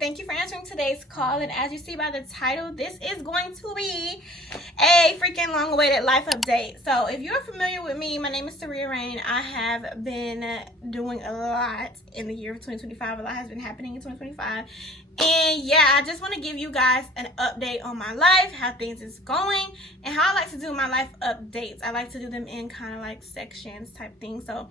Thank you for answering today's call. And as you see by the title, this is going to be a freaking long-awaited life update. So if you're familiar with me, my name is Saria Rain. I have been doing a lot in the year of 2025. A lot has been happening in 2025. And yeah, I just want to give you guys an update on my life, how things is going, and how I like to do my life updates. I like to do them in kind of like sections type thing. So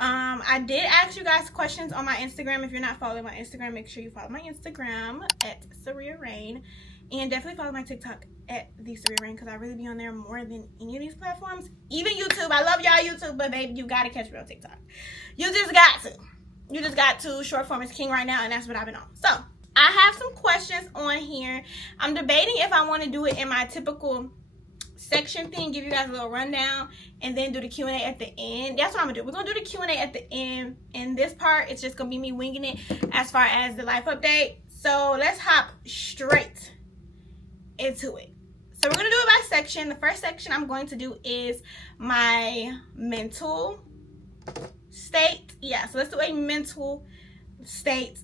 I did ask you guys questions on my Instagram. If you're not following my Instagram, make sure you follow my Instagram at Saria Rain, and definitely follow my TikTok at the Saria Rain, because I really be on there more than any of these platforms, even YouTube. I love y'all YouTube, but baby, you gotta catch me on TikTok. You just got to. Short form is king right now, and that's what I've been on. So I have some questions on here. I'm debating if I want to do it in my typical section thing, give you guys a little rundown, and then do the Q&A at the end. That's what I'm gonna do. We're gonna do the Q&A at the end. In this part, it's just gonna be me winging it as far as the life update. So let's hop straight into it. So we're gonna do it by section. The first section I'm going to do is my mental state. Yeah, so let's do a mental state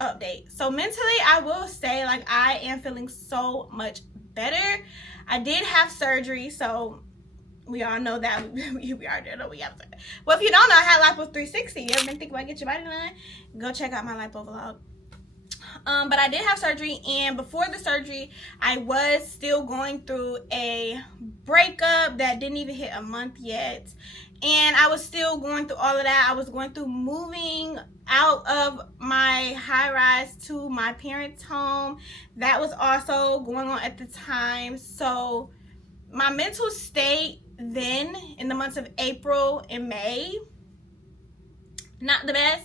update. So mentally, I will say, like, I am feeling so much better. I did have surgery, so we all know that. we already know we have surgery. Well, if you don't know, I had lipo 360. You ever been thinking about getting your body done? Go check out my lipo vlog. But I did have surgery, and before the surgery, I was still going through a breakup that didn't even hit a month yet. And I was still going through all of that. I was going through moving out of my high rise to my parents' home. That was also going on at the time. So my mental state then in the months of April and May, not the best,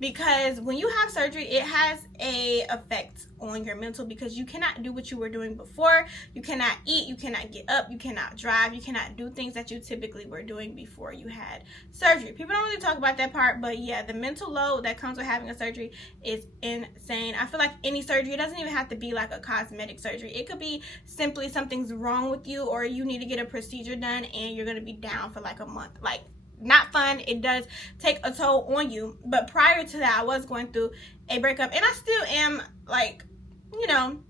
because when you have surgery, it has a effect on your mental, because you cannot do what you were doing before. You cannot eat, you cannot get up, you cannot drive, you cannot do things that you typically were doing before you had surgery. People don't really talk about that part, but yeah, the mental load that comes with having a surgery is insane. I feel like any surgery, it doesn't even have to be like a cosmetic surgery. It could be simply something's wrong with you, or you need to get a procedure done and you're gonna be down for like a month. Like, not fun. It does take a toll on you. But prior to that, I was going through a breakup, and I still am, like, you know,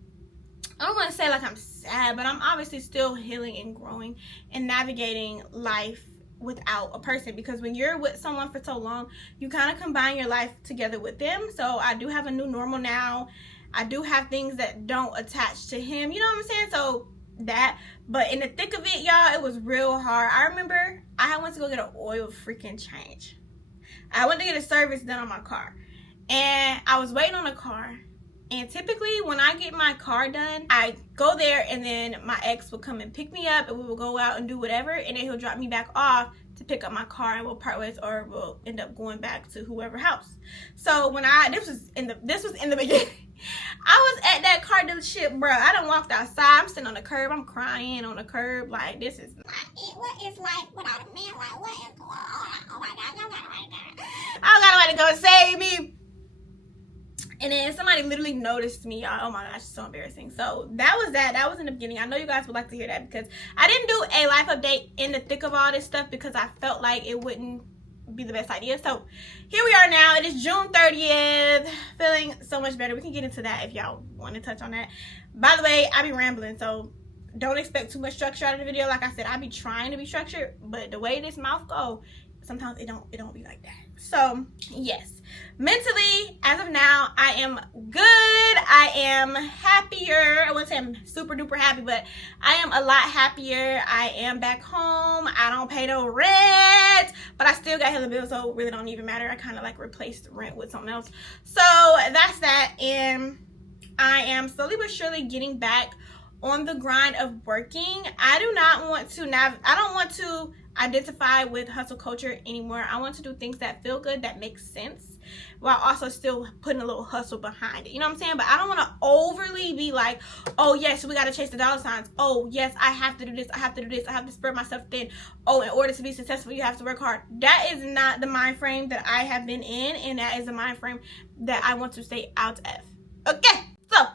I don't want to say like I'm sad, but I'm obviously still healing and growing and navigating life without a person, because when you're with someone for so long, you kind of combine your life together with them. So I do have a new normal now. I do have things that don't attach to him, you know what I'm saying? So that, but in the thick of it, y'all, it was real hard. I remember I went to go get an oil freaking change. I went to get a service done on my car, and I was waiting on a car. And typically when I get my car done, I go there, and then my ex will come and pick me up, and we will go out and do whatever, and then he'll drop me back off to pick up my car, and we'll part ways, or we'll end up going back to whoever house. So when this was in the beginning. I was at that car dealership, bro. I done walked outside. I'm sitting on the curb. I'm crying on the curb. Like, this is not it. What is life without a man? Like, what is going on? Oh my God, y'all got nobody to go save me. And then somebody literally noticed me, y'all. Oh my gosh, it's so embarrassing. So that was that. That was in the beginning. I know you guys would like to hear that, because I didn't do a life update in the thick of all this stuff, because I felt like it wouldn't be the best idea. So here we are now. It is June 30th. Feeling so much better. We can get into that if y'all want to touch on that. By the way, I be rambling, so don't expect too much structure out of the video. Like I said, I be trying to be structured, but the way this mouth go, sometimes it don't be like that. So yes, mentally, as of now, I am good. I am happier. I wouldn't say I'm super duper happy, but I am a lot happier. I am back home. I don't pay no rent, but I still got hella bills, so it really don't even matter. I kind of like replaced rent with something else. So that's that, and I am slowly but surely getting back on the grind of working. I don't want to identify with hustle culture anymore. I want to do things that feel good, that make sense, while also still putting a little hustle behind it. You know what I'm saying? But I don't want to overly be like, oh yes, we got to chase the dollar signs. Oh yes, I have to do this. I have to do this. I have to spread myself thin. Oh, in order to be successful, you have to work hard. That is not the mind frame that I have been in, and that is the mind frame that I want to stay out of. Okay, so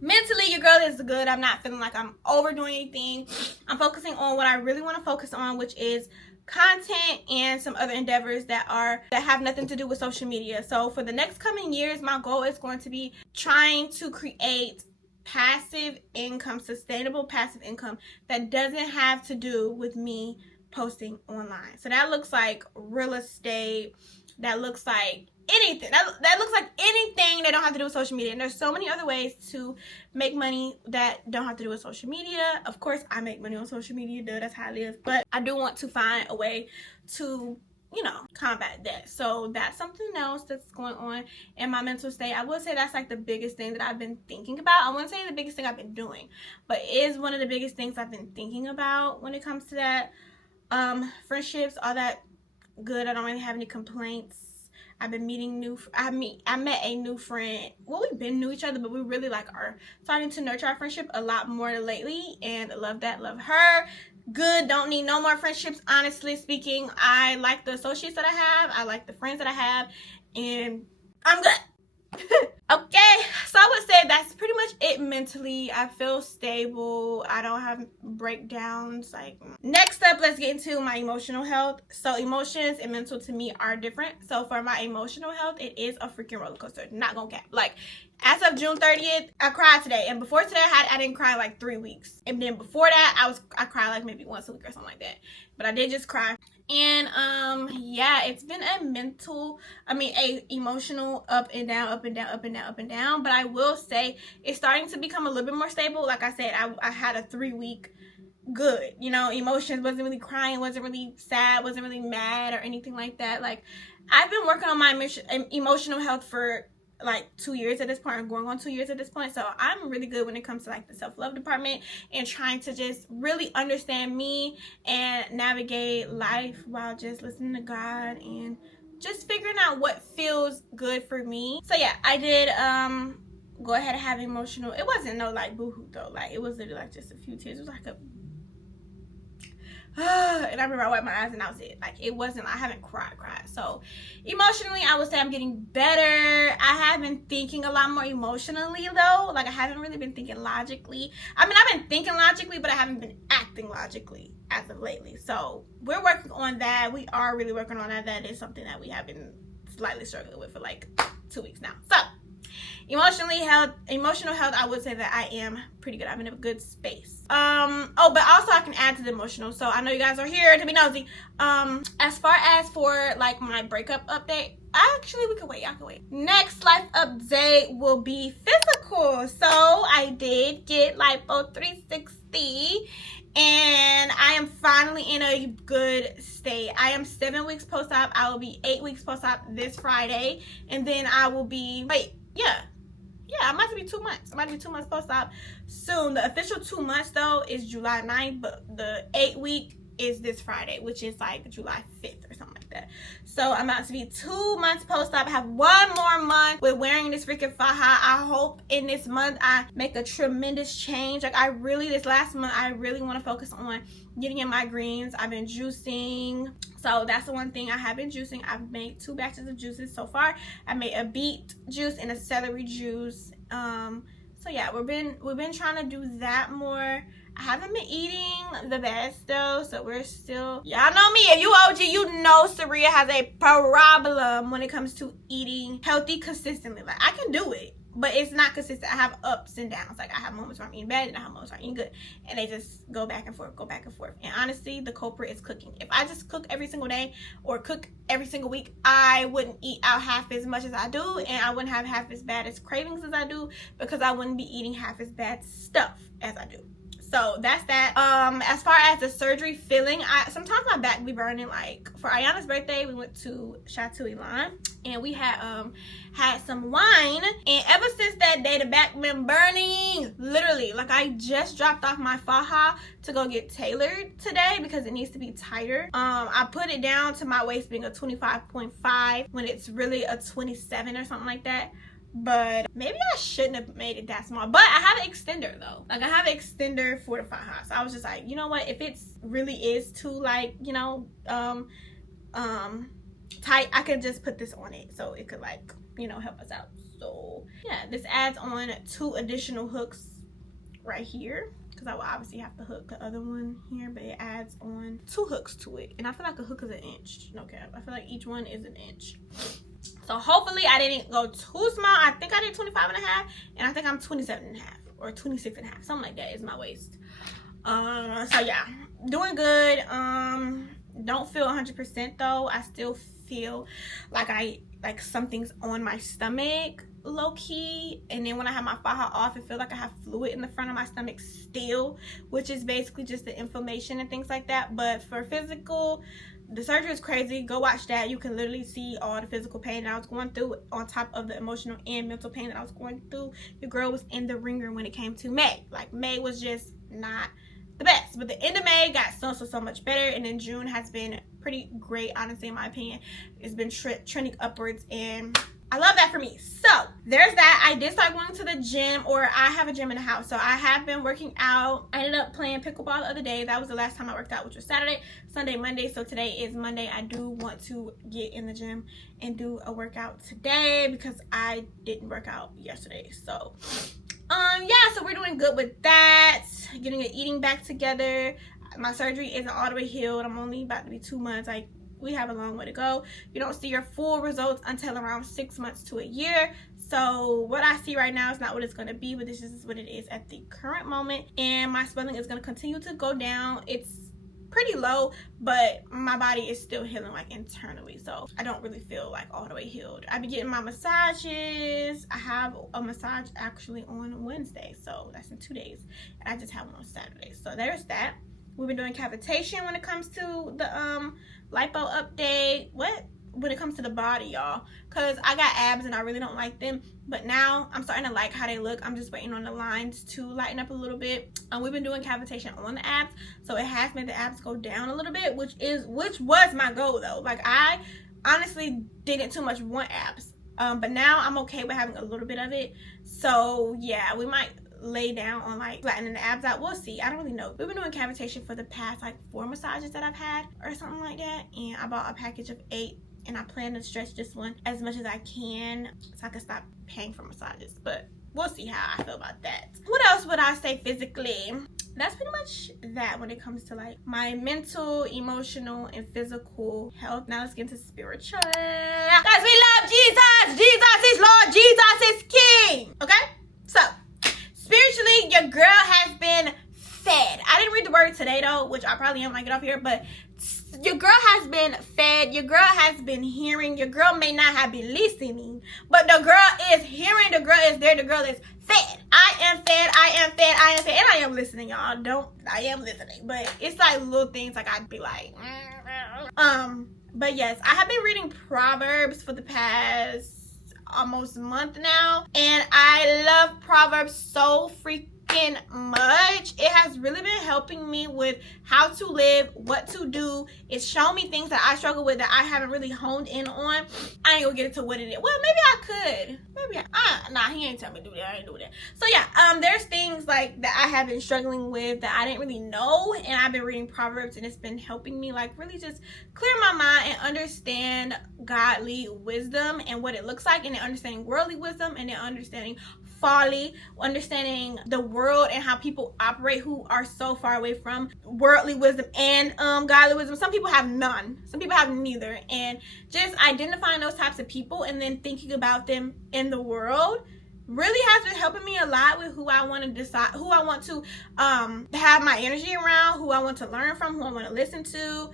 mentally, your girl is good. I'm not feeling like I'm overdoing anything. I'm focusing on what I really want to focus on, which is content and some other endeavors that have nothing to do with social media. So for the next coming years, my goal is going to be trying to create passive income, sustainable passive income that doesn't have to do with me posting online. So that looks like real estate, that looks like anything, that looks like anything that don't have to do with social media. And there's so many other ways to make money that don't have to do with social media. Of course, I make money on social media, duh, that's how it is, but I do want to find a way to, you know, combat that. So that's something else that's going on in my mental state. I would say that's like the biggest thing that I've been thinking about. I wouldn't say the biggest thing I've been doing, but it is one of the biggest things I've been thinking about when it comes to that. Friendships, all that good. I don't really have any complaints. I've been meeting I met a new friend. Well, we've been new each other, but we really like are starting to nurture our friendship a lot more lately, and love that. Love her. Good. Don't need no more friendships, honestly speaking. I like the associates that I have. I like the friends that I have, and I'm good. Okay, so I would say that's pretty much it mentally. I feel stable. I don't have breakdowns. Like, next up, let's get into my emotional health. So emotions and mental to me are different. So for my emotional health, it is a freaking roller coaster. Not gonna cap. Like, as of June 30th, I cried today, and before today I didn't cry in like 3 weeks, and then before that I cried like maybe once a week or something like that. But I did just cry. And yeah, it's been a emotional up and down, up and down, up and down, up and down. But I will say it's starting to become a little bit more stable. Like I said, I had a 3-week good, you know, emotions. Wasn't really crying, wasn't really sad, wasn't really mad or anything like that. Like, I've been working on my emotional health for like 2 years at this point, or going on 2 years at this point. So I'm really good when it comes to like the self-love department and trying to just really understand me and navigate life while just listening to God and just figuring out what feels good for me. So yeah, I did go ahead and have emotional. It wasn't no like boohoo though. Like, it was literally like just a few tears. It was like a and I remember I wiped my eyes and that was it. Like, it wasn't, I haven't cried. So emotionally, I would say I'm getting better. I have been thinking a lot more emotionally though. Like, I haven't really been thinking logically. I mean, I've been thinking logically, but I haven't been acting logically as of lately. So we're working on that. We are really working on that. That is something that we have been slightly struggling with for like 2 weeks now. So emotional health, I would say that I am pretty good. I'm in a good space. Oh, but also I can add to the emotional. So I know you guys are here to be nosy. As far as for like my breakup update, we can wait. I can wait. Next life update will be physical. So I did get lipo 360. And I am finally in a good state. I am 7 weeks post-op. I will be 8 weeks post-op this Friday. And then I will be, I might be 2 months. I might be 2 months post-op soon. The official 2 months, though, is July 9th. But the 8-week is this Friday, which is like July 5th or something like that. So I'm about to be 2 months post-op. I have 1 more month with wearing this freaking faja. I hope in this month I make a tremendous change. Like, this last month, I really want to focus on getting in my greens. I've been juicing. So that's the one thing I have been juicing. I've made 2 batches of juices so far. I made a beet juice and a celery juice. So yeah, we've been trying to do that more. I haven't been eating the best though, so we're still, y'all know me. If you OG, you know Saria has a problem when it comes to eating healthy consistently. Like, I can do it, but it's not consistent. I have ups and downs. Like, I have moments where I'm eating bad and I have moments where I'm eating good, and they just go back and forth. And honestly, the culprit is cooking. If I just cook every single day or cook every single week, I wouldn't eat out half as much as I do, and I wouldn't have half as bad as cravings as I do, because I wouldn't be eating half as bad stuff as I do. So that's that. As far as the surgery feeling, sometimes my back be burning. Like, for Ayana's birthday, we went to Chateau Elan and we had some wine, and ever since that day the back been burning. Literally, like, I just dropped off my faja to go get tailored today because it needs to be tighter. I put it down to my waist being a 25.5 when it's really a 27 or something like that. But maybe I shouldn't have made it that small. But I have an extender though. Like, I have an extender for the faja. So I was just like, you know what? If it really is too, like, you know, tight, I could just put this on it so it could, like, you know, help us out. So yeah, this adds on 2 additional hooks right here, because because I will obviously have to hook the other one here, but it adds on 2 hooks to it, and I feel like a hook is an inch. No cap, I feel like each one is an inch. So hopefully I didn't go too small. I think I did 25 and a half, and I think I'm 27 and a half or 26 and a half, something like that is my waist. So yeah, doing good. Don't feel 100% though. I still feel like something's on my stomach, low-key, and then when I have my faja off, it feels like I have fluid in the front of my stomach still, which is basically just the inflammation and things like that. But for physical, the surgery is crazy. Go watch that. You can literally see all the physical pain that I was going through on top of the emotional and mental pain that I was going through. Your girl was in the ringer when it came to May. Like, May was just not the best, but the end of May got so much better, and then June has been pretty great, honestly, in my opinion. It's been trending upwards, and I love that for me. So there's that. I did start going to the gym, or I have a gym in the house, so I have been working out. I ended up playing pickleball the other day. That was the last time I worked out, which was Saturday, Sunday, Monday. So today is Monday. I do want to get in the gym and do a workout today because I didn't work out yesterday. So yeah, so we're doing good with that, getting the eating back together. My surgery isn't all the way healed. I'm only about to be 2 months. Like, we have a long way to go. You don't see your full results until around 6 months to a year. So what I see right now is not what it's going to be, but this is what it is at the current moment. And my swelling is going to continue to go down. It's pretty low, but my body is still healing, like, internally, so I don't really feel like all the way healed. I be getting my massages. I have a massage actually on Wednesday, so that's in 2 days, and I just have one on Saturday. So there's that. We've been doing cavitation when it comes to the lipo update. When it comes to the body, y'all, because I got abs and I really don't like them, but now I'm starting to like how they look. I'm just waiting on the lines to lighten up a little bit. We've been doing cavitation on the abs, so it has made the abs go down a little bit, which was my goal though. Like, I honestly didn't too much want abs, but now I'm okay with having a little bit of it. So yeah, we might lay down on like flattening the abs out. We'll see. I don't really know. We've been doing cavitation for the past like 4 massages that I've had or something like that, and I bought a package of 8. And I plan to stretch this one as much as I can so I can stop paying for massages. But we'll see how I feel about that. What else would I say physically? That's pretty much that when it comes to like my mental, emotional, and physical health. Now let's get into spiritual. Guys, we love Jesus. Jesus is Lord. Jesus is King. Okay? So, spiritually, your girl has been fed. I didn't read the word today though, which I probably am when I get off here, but your girl has been fed. Your girl has been hearing. Your girl may not have been listening, but the girl is hearing. The girl is there. The girl is fed. I am fed. I am fed. I am fed. And I am listening, y'all. I am listening. But it's like little things like I'd be like, but yes, I have been reading Proverbs for the past almost month now. And I love Proverbs so freaking much. It has really been helping me with how to live, what to do. It's shown me things that I struggle with that I haven't really honed in on. I ain't gonna get into what it is. Well, maybe I could. Nah, he ain't tell me to do that. I ain't do that. So yeah, there's things like that I have been struggling with that I didn't really know, and I've been reading Proverbs, and it's been helping me like really just clear my mind and understand godly wisdom and what it looks like, and then understanding worldly wisdom, and then understanding folly, understanding the world and how people operate who are so far away from worldly wisdom and godly wisdom. Some people have none, some people have neither, and just identifying those types of people and then thinking about them in the world really has been helping me a lot with who I want to decide, who I want to have my energy around, who I want to learn from, who I want to listen to.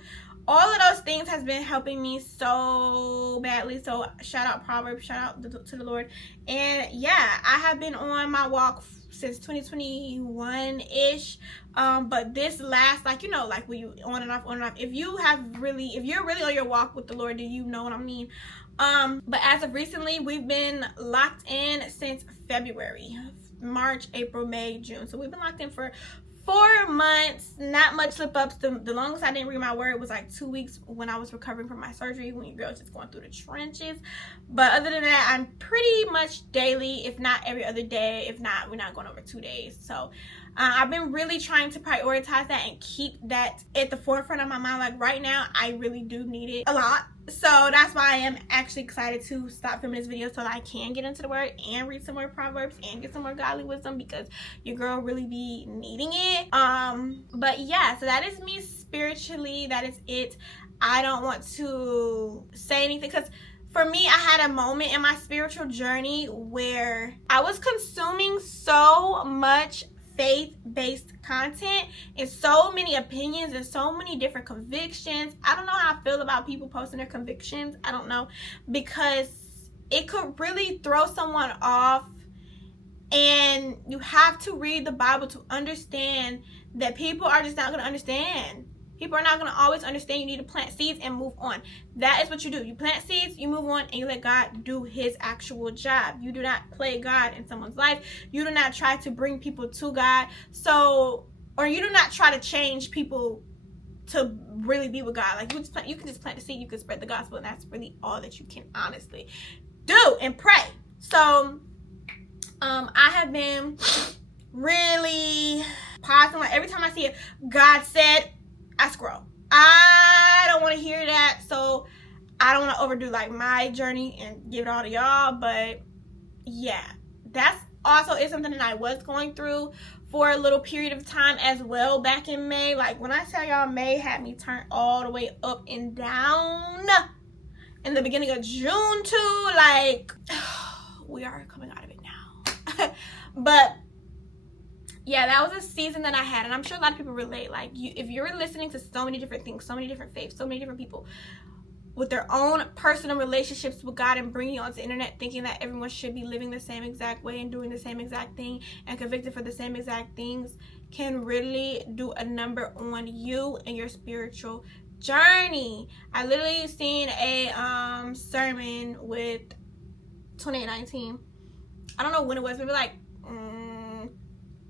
All of those things has been helping me so badly. So shout out Proverbs, shout out to the Lord. And yeah, I have been on my walk since 2021-ish. But this last, like, you know, like when you on and off. If you're really on your walk with the Lord, do you know what I mean? But as of recently, we've been locked in since February, March, April, May, June. So we've been locked in for 4 months, not much slip ups. The longest I didn't read my word was like 2 weeks when I was recovering from my surgery, when your girl's just going through the trenches. But other than that, I'm pretty much daily, if not every other day. If not, we're not going over 2 days. So I've been really trying to prioritize that and keep that at the forefront of my mind. Like right now, I really do need it a lot. So that's why I am actually excited to stop filming this video so that I can get into the word and read some more proverbs and get some more godly wisdom, because your girl really be needing it. But yeah, so that is me spiritually. That is it. I don't want to say anything, because for me, I had a moment in my spiritual journey where I was consuming so much faith-based content and so many opinions and so many different convictions. I don't know how I feel about people posting their convictions. I don't know, because it could really throw someone off, and you have to read the Bible to understand that people are just not going to understand. People are not going to always understand. You need to plant seeds and move on. That is what you do. You plant seeds, you move on, and you let God do his actual job. You do not play God in someone's life. You do not try to bring people to God. Or you do not try to change people to really be with God. Like, you can just plant the seed, you can spread the gospel, and that's really all that you can honestly do, and pray. So, I have been really pausing. Like, every time I see it, God said, I scroll. I don't want to hear that, so I don't want to overdo like my journey and give it all to y'all. But yeah, that's also is something that I was going through for a little period of time as well back in May. Like, when I tell y'all, May had me turn all the way up and down. In the beginning of June too, like, we are coming out of it now. But yeah, that was a season that I had, and I'm sure a lot of people relate. Like, if you're listening to so many different things, so many different faiths, so many different people with their own personal relationships with God, and bringing you onto the internet thinking that everyone should be living the same exact way and doing the same exact thing and convicted for the same exact things, can really do a number on you and your spiritual journey. I literally seen a sermon with 2019. I don't know when it was, maybe like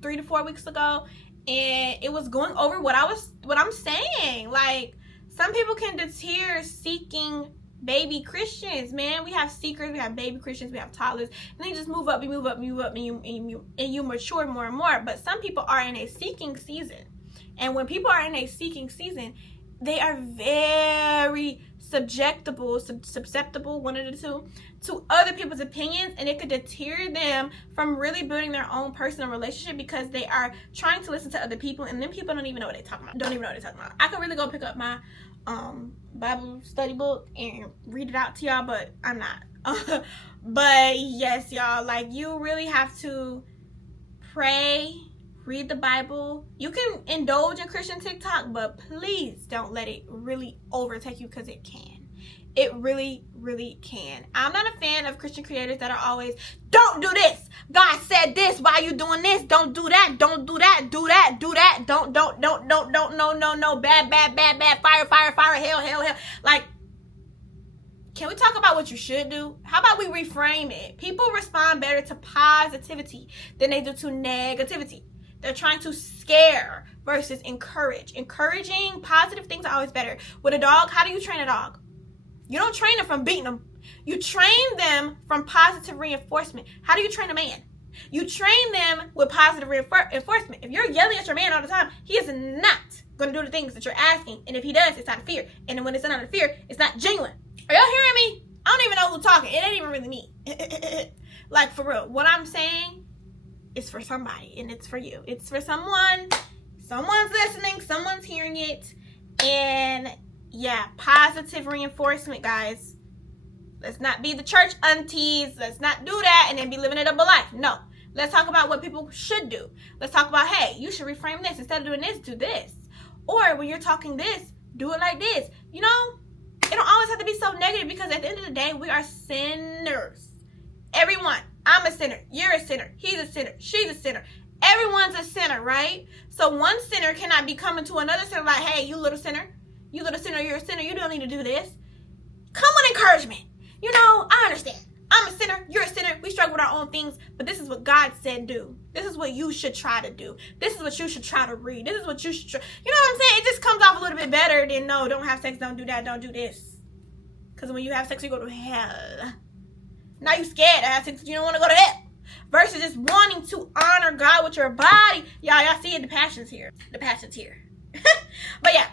3 to 4 weeks ago, and it was going over what I'm saying. Like, some people can deter seeking baby Christians, man. We have seekers, we have baby Christians, we have toddlers, and they just move up, and you mature more and more. But some people are in a seeking season, and when people are in a seeking season, they are very susceptible, one of the two, to other people's opinions, and it could deter them from really building their own personal relationship, because they are trying to listen to other people, and then people don't even know what they're talking about. I could really go pick up my Bible study book and read it out to y'all, but I'm not. But yes, y'all, like, you really have to pray, read the Bible. You can indulge in Christian TikTok, but please don't let it really overtake you, because it can. It really, really can. I'm not a fan of Christian creators that are always, don't do this. God said this. Why are you doing this? Don't do that. Don't do that. Do that. Do that. Don't, no. Bad. Fire. Hell. Like, can we talk about what you should do? How about we reframe it? People respond better to positivity than they do to negativity. They're trying to scare versus encourage. Encouraging positive things are always better. With a dog, how do you train a dog? You don't train them from beating them. You train them from positive reinforcement. How do you train a man? You train them with positive reinforcement. If you're yelling at your man all the time, he is not going to do the things that you're asking. And if he does, it's out of fear. And then when it's not out of fear, it's not genuine. Are y'all hearing me? I don't even know who's talking. It ain't even really me. Like, for real. What I'm saying is for somebody, and it's for you. It's for someone. Someone's listening. Someone's hearing it. And yeah, positive reinforcement, guys. Let's not be the church aunties. Let's not do that and then be living a double life. No. Let's talk about what people should do. Let's talk about, hey, you should reframe this. Instead of doing this, do this. Or when you're talking this, do it like this. You know, it don't always have to be so negative, because at the end of the day, we are sinners. Everyone. I'm a sinner. You're a sinner. He's a sinner. She's a sinner. Everyone's a sinner, right? So one sinner cannot be coming to another sinner like, hey, you little sinner. You little sinner, you're a sinner. You don't need to do this. Come with encouragement. You know, I understand. I'm a sinner. You're a sinner. We struggle with our own things. But this is what God said do. This is what you should try to do. This is what you should try to read. This is what you should try. You know what I'm saying? It just comes off a little bit better than, no, don't have sex, don't do that, don't do this. Because when you have sex, you go to hell. Now you scared to have sex, you don't want to go to hell. Versus just wanting to honor God with your body. Y'all see it? The passion's here. But yeah.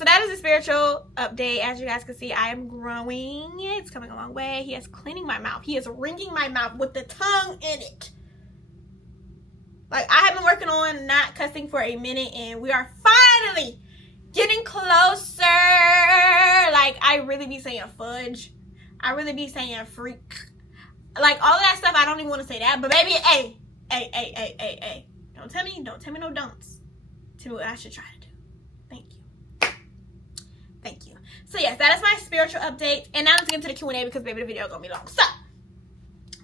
So that is a spiritual update. As you guys can see, I am growing. It's coming a long way. He is cleaning my mouth. He is ringing my mouth with the tongue in it. Like, I have been working on not cussing for a minute, and we are finally getting closer. Like, I really be saying fudge. I really be saying freak. Like, all of that stuff, I don't even want to say that. But baby, hey. Don't tell me no don'ts. Tell me what I should try to do. Thank you. So yes, that is my spiritual update. And now let's get into the Q&A because baby, the video is going to be long. So,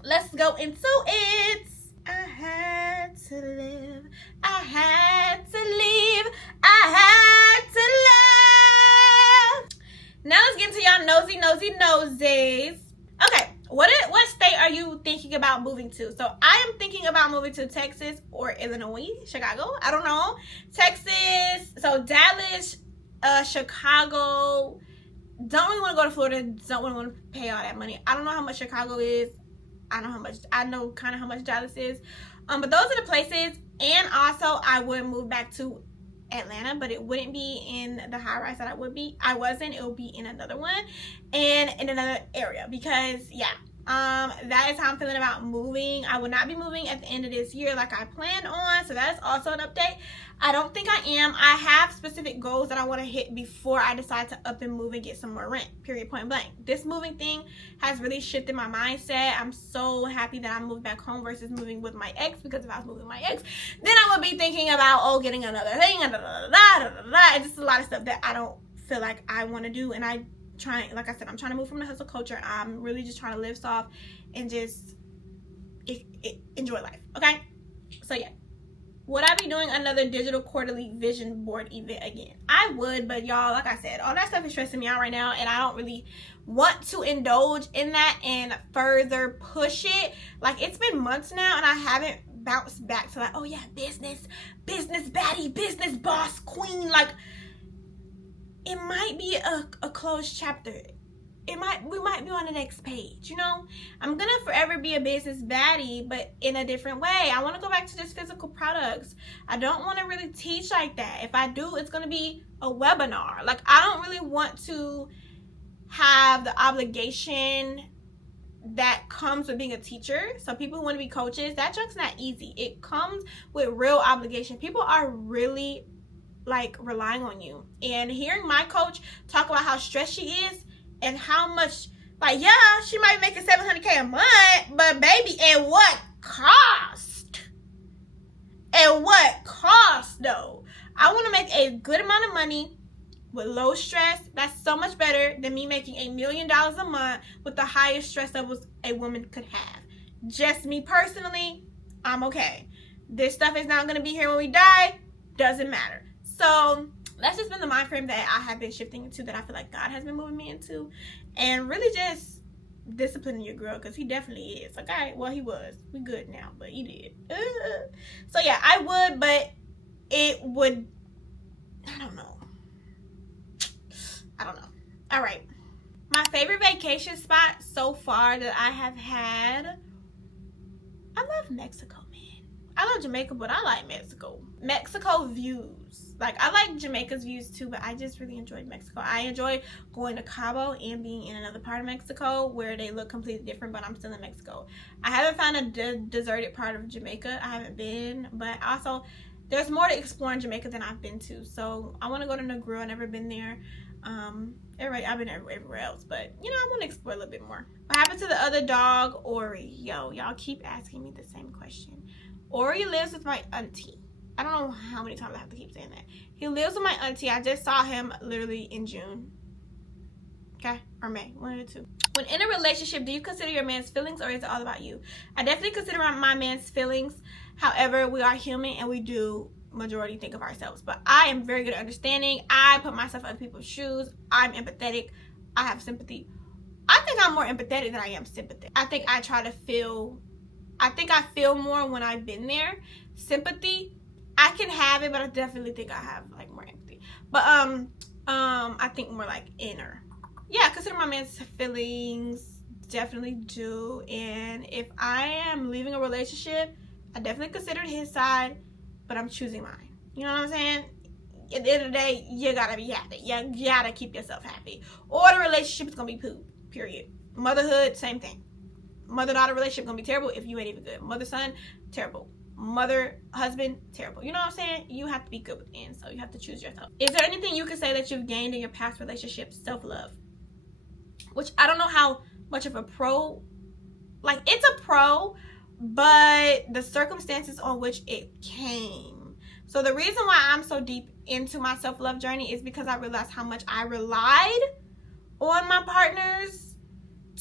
let's go into it. I had to live. I had to leave. I had to live. Now let's get into y'all nosies. Okay, what state are you thinking about moving to? So I am thinking about moving to Texas or Illinois, Chicago. I don't know. Texas, so Dallas, Chicago. Don't really want to go to Florida. Don't really want to pay all that money. I don't know how much Chicago is. I know kind of how much Dallas is. But those are the places. And also I would move back to Atlanta, but it wouldn't be in the high rise that I was in. It will be in another one and in another area because that is how I'm feeling about moving. I will not be moving at the end of this year like I planned on, so that is also an update. I don't think I am. I have specific goals that I want to hit before I decide to up and move and get some more rent, period, point blank. This moving thing has really shifted my mindset. I'm so happy that I moved back home versus moving with my ex, because if I was moving with my ex, then I would be thinking about, getting another thing, and and just a lot of stuff that I don't feel like I want to do. And like I said, I'm trying to move from the hustle culture. I'm really just trying to live soft and just enjoy life, okay? So yeah. Would I be doing another digital quarterly vision board event again? I would, but y'all, like I said, all that stuff is stressing me out right now, and I don't really want to indulge in that and further push it. Like, it's been months now, and I haven't bounced back to like, oh yeah, business baddie, business boss queen. Like, it might be a closed chapter. We might be on the next page, you know? I'm gonna forever be a business baddie, but in a different way. I want to go back to just physical products. I don't want to really teach like that. If I do, it's gonna be a webinar. Like, I don't really want to have the obligation that comes with being a teacher. So people who want to be coaches, that junk's not easy. It comes with real obligation. People are really like relying on you. And hearing my coach talk about how stressed she is, and how much, like, yeah, she might make it $700K a month, but baby, at what cost? At what cost, though? I want to make a good amount of money with low stress. That's so much better than me making $1 million a month with the highest stress levels a woman could have. Just me personally, I'm okay. This stuff is not going to be here when we die. Doesn't matter. So that's just been the mind frame that I have been shifting into, that I feel like God has been moving me into, and really just disciplining your girl, because he definitely is. Like, all right, well, he was. We good now, but he did. So yeah, I would, but it would, I don't know. All right. My favorite vacation spot so far that I have had, I love Mexico, man. I love Jamaica, but I like Mexico. Mexico views. Like, I like Jamaica's views too, but I just really enjoyed Mexico. I enjoy going to Cabo and being in another part of Mexico where they look completely different, but I'm still in Mexico. I haven't found a deserted part of Jamaica. I haven't been, but also there's more to explore in Jamaica than I've been to. So I want to go to Negril. I've never been there. I've been everywhere else, but you know, I want to explore a little bit more. What happened to the other dog, Ori? Yo, y'all keep asking me the same question. Ori lives with my auntie. I don't know how many times I have to keep saying that. He lives with my auntie. I just saw him literally in June. Okay? Or May. One of the two. When in a relationship, do you consider your man's feelings, or is it all about you? I definitely consider my man's feelings. However, we are human and we do majority think of ourselves. But I am very good at understanding. I put myself in other people's shoes. I'm empathetic. I have sympathy. I think I'm more empathetic than I am sympathetic. I think I feel more when I've been there. Sympathy, I can have it, but I definitely think I have like more empathy. But I think more like inner. Yeah, consider my man's feelings. Definitely do. And if I am leaving a relationship, I definitely consider his side, but I'm choosing mine. You know what I'm saying? at the end of the day, you gotta be happy. You gotta keep yourself happy. Or the relationship is gonna be poop, period. Motherhood, same thing. Mother-daughter relationship gonna be terrible if you ain't even good. Mother-son, terrible. Mother-husband, terrible. You know what I'm saying? You have to be good within, so you have to choose yourself. Is there anything you can say that you've gained in your past relationships? Self-love. Which I don't know how much of a pro, like, it's a pro, but the circumstances on which it came. So the reason why I'm so deep into my self-love journey is because I realized how much I relied on my partners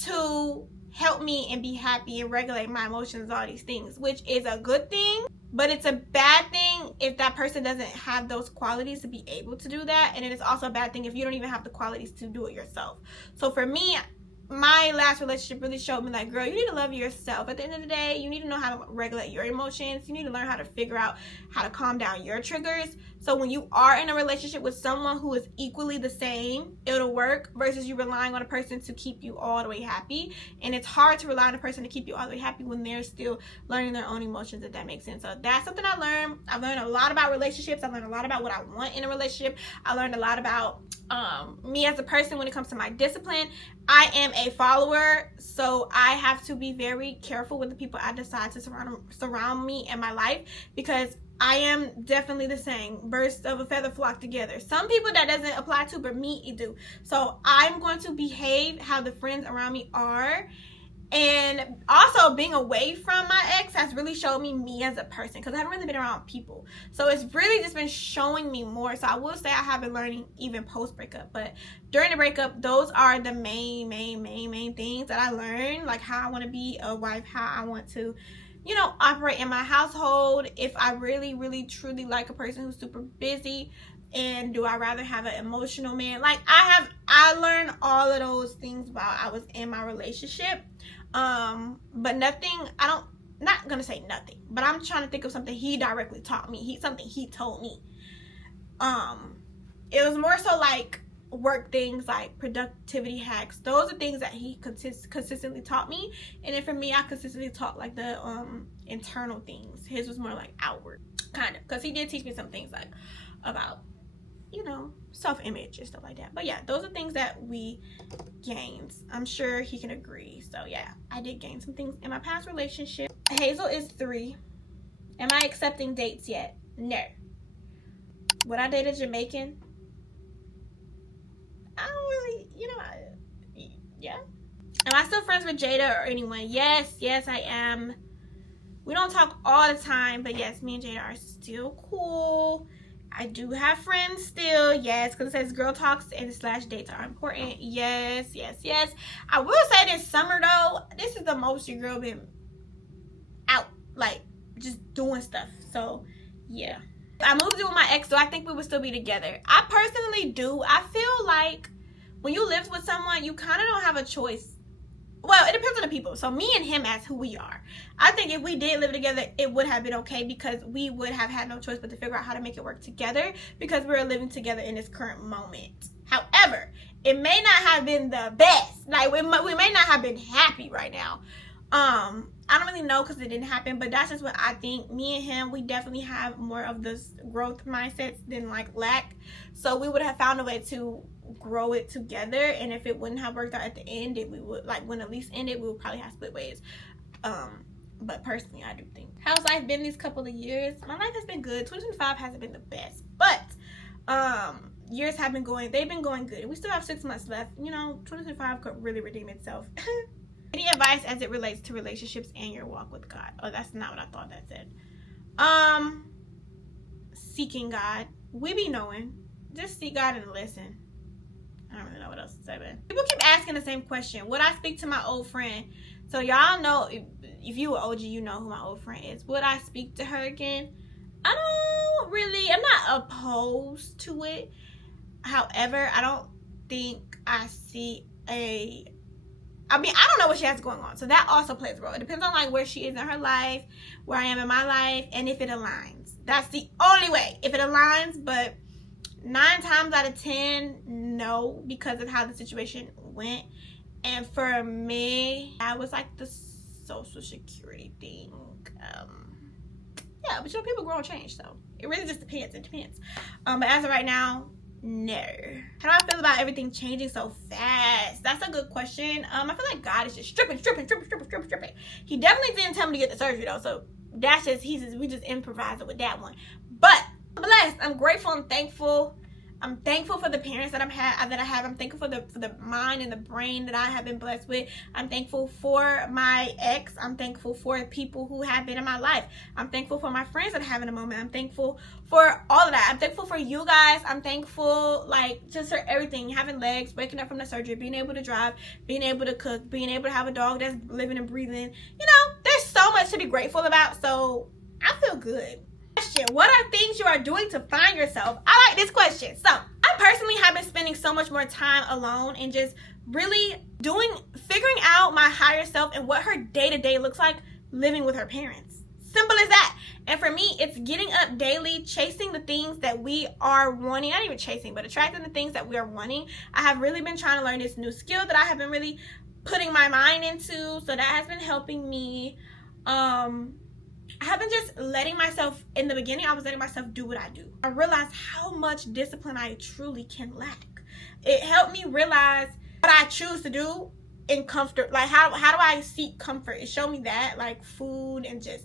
to help me and be happy and regulate my emotions, all these things, which is a good thing, but it's a bad thing if that person doesn't have those qualities to be able to do that. And it is also a bad thing if you don't even have the qualities to do it yourself. So for me, my last relationship really showed me, like, girl, you need to love yourself. At the end of the day, you need to know how to regulate your emotions. You need to learn how to figure out how to calm down your triggers. So when you are in a relationship with someone who is equally the same, it'll work, versus you relying on a person to keep you all the way happy. And it's hard to rely on a person to keep you all the way happy when they're still learning their own emotions, if that makes sense. So that's something I learned. I've learned a lot about relationships. I've learned a lot about what I want in a relationship. I learned a lot about me as a person when it comes to my discipline. I am a follower, so I have to be very careful with the people I decide to surround me in my life, because I am definitely the same. Birds of a feather flock together. Some people that doesn't apply to, but me, it do. So I'm going to behave how the friends around me are. And also, being away from my ex has really showed me as a person, because I haven't really been around people. So it's really just been showing me more. So I will say I have been learning even post breakup, but during the breakup, those are the main things that I learned, like how I want to be a wife, how I want to, you know, operate in my household. If I really truly like a person who's super busy, and do I rather have an emotional man? Like, I learned all of those things while I was in my relationship. But nothing, not gonna say nothing, but I'm trying to think of something he directly taught me. Something he told me. It was more so like work things, like productivity hacks. Those are things that he consistently taught me. And then for me, I consistently taught like the internal things. His was more like outward, kind of, because he did teach me some things like about, you know, self-image and stuff like that. But yeah, those are things that we gained. I'm sure he can agree. So yeah, I did gain some things in my past relationship. Hazel is 3. Am I accepting dates yet? No. Would I date a Jamaican? I don't really, you know, yeah. Am I still friends with Jada or anyone? Yes, I am. We don't talk all the time, but yes, me and Jada are still cool. I do have friends still, yes, because it says girl talks and / dates are important. Yes. I will say this summer, though, this is the most your girl been out, like, just doing stuff. So, yeah. If I moved in with my ex, so I think we would still be together. I personally do. I feel like when you live with someone, you kind of don't have a choice. Well, it depends on the people. So me and him as who we are. I think if we did live together, it would have been okay, because we would have had no choice but to figure out how to make it work together, because we're living together in this current moment. However, it may not have been the best. Like, we may not have been happy right now. I don't really know, because it didn't happen, but that's just what I think. Me and him, we definitely have more of this growth mindsets than like lack. So we would have found a way to grow it together, and if it wouldn't have worked out at the end, we would, like, when at least ended, we would probably have split ways. But personally, I do think, how's life been these couple of years? My life has been good. 2025 hasn't been the best, but years have been going, they've been going good. We still have 6 months left. You know, 2025 could really redeem itself. Any advice as it relates to relationships and your walk with God? Oh, that's not what I thought that said. Seeking God. We be knowing. Just seek God and listen. I don't really know what else to say, but people keep asking the same question. Would I speak to my old friend? So y'all know, if you were OG, you know who my old friend is. Would I speak to her again? I don't really, I'm not opposed to it. However, I don't think I see I don't know what she has going on. So that also plays a role. It depends on like where she is in her life, where I am in my life, and if it aligns. That's the only way. If it aligns, but 9 times out of 10, no, because of how the situation went. And for me, I was like the social security thing. Yeah, but you know, people grow and change, so it It really just depends. It depends. But as of right now, no. How do I feel about everything changing so fast? That's a good question. I feel like God is just stripping. He definitely didn't tell me to get the surgery though, so that's just we just improvising with that one. But I'm blessed. I'm grateful and thankful. I'm thankful for the parents that I have. I'm thankful for the mind and the brain that I have been blessed with. I'm thankful for my ex. I'm thankful for people who have been in my life. I'm thankful for my friends that I have in a moment. I'm thankful for all of that. I'm thankful for you guys. I'm thankful, like, just for everything. Having legs, waking up from the surgery, being able to drive, being able to cook, being able to have a dog that's living and breathing. You know, there's so much to be grateful about. So I feel good. What are things you are doing to find yourself? I like this question. So I personally have been spending so much more time alone and just really figuring out my higher self and what her day-to-day looks like living with her parents. Simple as that. And for me, it's getting up daily, chasing the things that we are wanting. Not even chasing, but attracting the things that we are wanting. I have really been trying to learn this new skill that I have been really putting my mind into. So that has been helping me. I haven't just letting myself, in the beginning, I was letting myself do what I do. I realized how much discipline I truly can lack. It helped me realize what I choose to do in comfort. Like, how do I seek comfort? It showed me that, like, food and just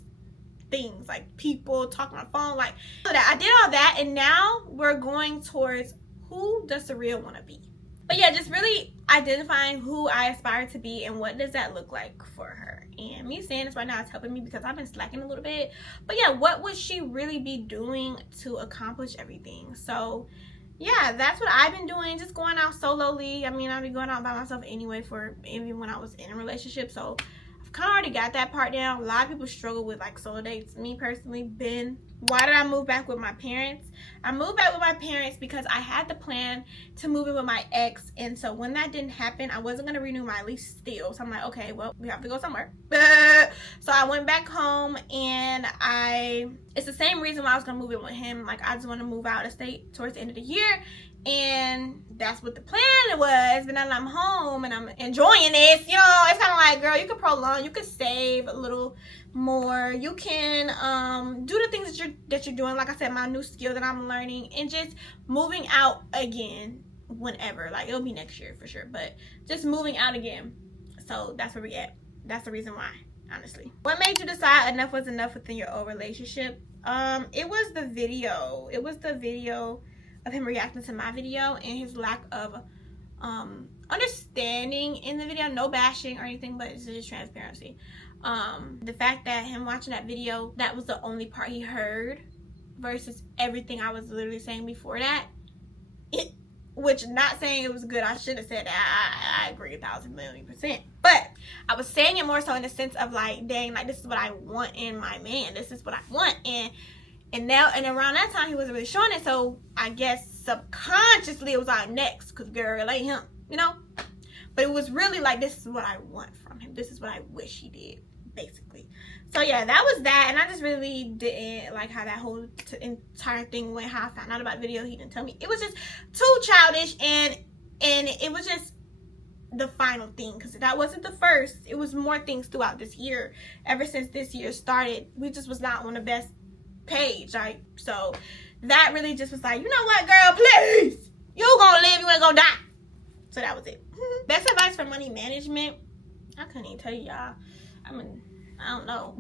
things, like people, talking on the phone, like, I did all that, and now we're going towards who does Surreal want to be. But yeah, just really identifying who I aspire to be and what does that look like for her. And me saying this right now is helping me because I've been slacking a little bit. But yeah, what would she really be doing to accomplish everything? So yeah, that's what I've been doing. Just going out solely. I mean, I've been going out by myself anyway even when I was in a relationship. So I've kind of already got that part down. A lot of people struggle with like solo dates. Me personally, why did I move back with my parents? I moved back with my parents because I had the plan to move in with my ex. And so when that didn't happen, I wasn't going to renew my lease still. So I'm like, okay, well, we have to go somewhere. So I went back home, and it's the same reason why I was going to move in with him. Like, I just want to move out of state towards the end of the year. And that's what the plan was. But now that I'm home and I'm enjoying this, you know, it's kind of like, girl, you can prolong, you can save a little more, you can do the things that you're doing. Like I said, my new skill that I'm learning, and just moving out again whenever. Like, it'll be next year for sure, but just moving out again. So that's where we at. That's the reason why, honestly. What made you decide enough was enough within your old relationship? It was the video. It was the video of him reacting to my video and his lack of understanding in the video. No bashing or anything, but it's just transparency. The fact that him watching that video, that was the only part he heard versus everything I was literally saying before that. Which, not saying it was good, I should have said that. I agree 1,000,000,000%. But I was saying it more so in the sense of like, dang, like, this is what I want in my man. This is what I want. And now, and around that time, he wasn't really showing it. So I guess subconsciously it was our next, because girl, it ain't him, you know? But it was really like, this is what I want from him. This is what I wish he did, basically. So yeah, that was that. And I just really didn't like how that whole entire thing went. How I found out about the video, he didn't tell me. It was just too childish, and it was just the final thing, because that wasn't the first. It was more things throughout this year. Ever since this year started, we just was not on the best page. Like, so that really just was like, you know what, girl, please, you gonna live, you ain't gonna die. So that was it. Best advice for money management, I couldn't even tell you, y'all. I don't know.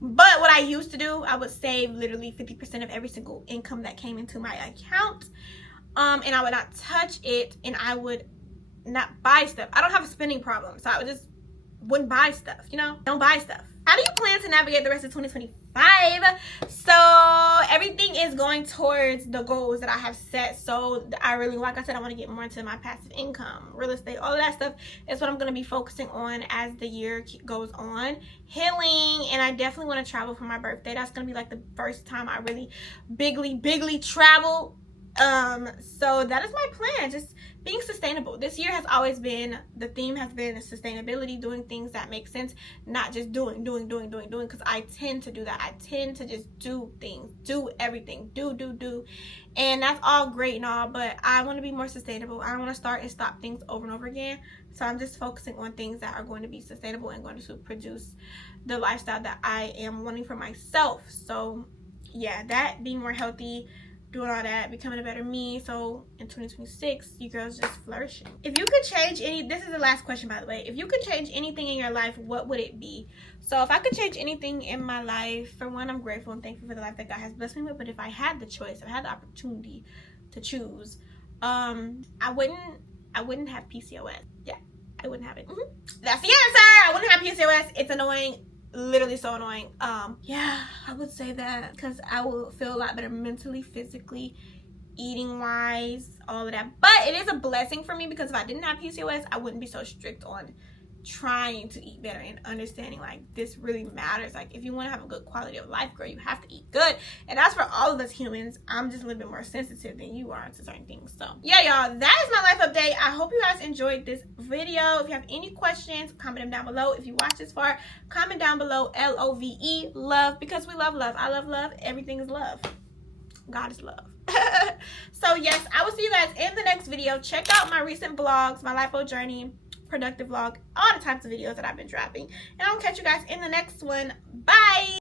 But what I used to do, I would save literally 50% of every single income that came into my account. And I would not touch it, and I would not buy stuff. I don't have a spending problem, so I wouldn't buy stuff, you know? Don't buy stuff. How do you plan to navigate the rest of 2025? So everything is going towards the goals that I have set. So I really, like I said, I want to get more into my passive income, real estate, all of that stuff is what I'm going to be focusing on as the year goes on. Healing, and I definitely want to travel for my birthday. That's going to be like the first time I really bigly travel. So that is my plan, just being sustainable. This year has always been, the theme has been sustainability, doing things that make sense, not just doing, because I tend to do that. I tend to just do things, do everything, do. And that's all great and all, but I want to be more sustainable. I don't want to start and stop things over and over again. So I'm just focusing on things that are going to be sustainable and going to produce the lifestyle that I am wanting for myself. So yeah, that, being more healthy, doing all that, becoming a better me. So in 2026, you girls just flourishing. If you could change this is the last question, by the way. If you could change anything in your life, what would it be? So if I could change anything in my life, for one, I'm grateful and thankful for the life that God has blessed me with. But if I had the choice, if I had the opportunity to choose, I wouldn't have PCOS. Yeah, I wouldn't have it. That's the answer. I wouldn't have PCOS. It's annoying. Literally so annoying. Yeah, I would say that, because I will feel a lot better mentally, physically, eating wise, all of that. But it is a blessing for me, because if I didn't have PCOS, I wouldn't be so strict on trying to eat better and understanding like this really matters. Like, if you want to have a good quality of life, girl, you have to eat good. And that's for all of us humans. I'm just a little bit more sensitive than you are to certain things. So yeah, y'all, that is my life update. I hope you guys enjoyed this video. If you have any questions, comment them down below. If you watch this far, comment down below LOVE, love, because we love love. I love love. Everything is love. God is love. So yes, I will see you guys in the next video. Check out my recent vlogs, my lipo journey, productive vlog, all the types of videos that I've been dropping, and I'll catch you guys in the next one. Bye.